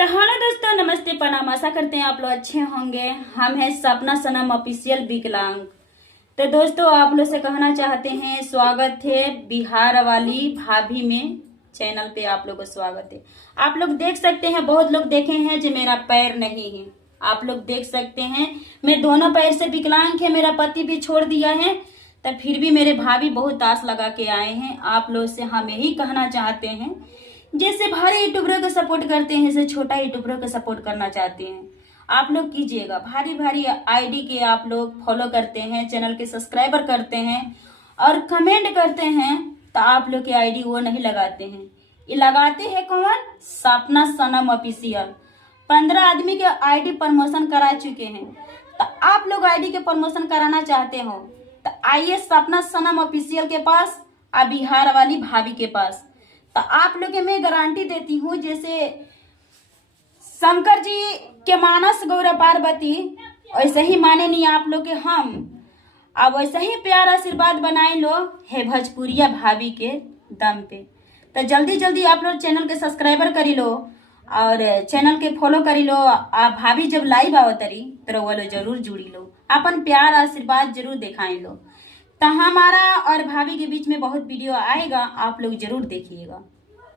तो हेलो दोस्तों, नमस्ते, प्रणाम। आशा करते हैं आप लोग अच्छे होंगे। हम हैं सपना सनम ऑफिशियल विकलांग। तो दोस्तों, आप लोग से कहना चाहते हैं स्वागत है बिहार वाली भाभी में। चैनल पे आप लोग को स्वागत है। आप लोग देख सकते हैं, बहुत लोग देखे हैं जो मेरा पैर नहीं है। आप लोग देख सकते हैं मैं दोनों पैर से विकलांग है। मेरा पति भी छोड़ दिया है, तब फिर भी मेरे भाभी बहुत आस लगा के आए हैं। आप लोग से हम यही कहना चाहते हैं, जैसे भारी यूट्यूबरों को सपोर्ट करते हैं, जैसे छोटा यूट्यूबरों को सपोर्ट करना चाहते हैं, आप लोग कीजिएगा। भारी भारी आईडी के आप लोग फॉलो करते हैं, चैनल के सब्सक्राइबर करते हैं और कमेंट करते हैं, तो आप लोग की आईडी वो नहीं लगाते हैं। ये लगाते हैं कौन? सपना सनम ऑफिशियल। 15 आदमी के आईडी प्रमोशन करा चुके हैं। तो आप लोग आईडी के प्रमोशन कराना चाहते हो तो आइए सपना सनम ऑफिशियल के पास और बिहार वाली भाभी के पास। तो आप लोग के मैं गारंटी देती हूँ, जैसे शंकर जी के मानस गौरव पार्वती वैसे ही माने नहीं आप लोग के हम। अब वैसे ही प्यार आशीर्वाद बनाए लो है भोजपुरिया भाभी के दम पे। तो जल्दी जल्दी आप लोग चैनल के सब्सक्राइबर करी लो और चैनल के फॉलो करी लो। आप भाभी जब लाइव आओ तरी तो वो लो जरूर जुड़ी लो, अपन प्यार आशीर्वाद जरूर दिखाई लो। तो हमारा और भाभी के बीच में बहुत वीडियो आएगा, आप लोग जरूर देखिएगा।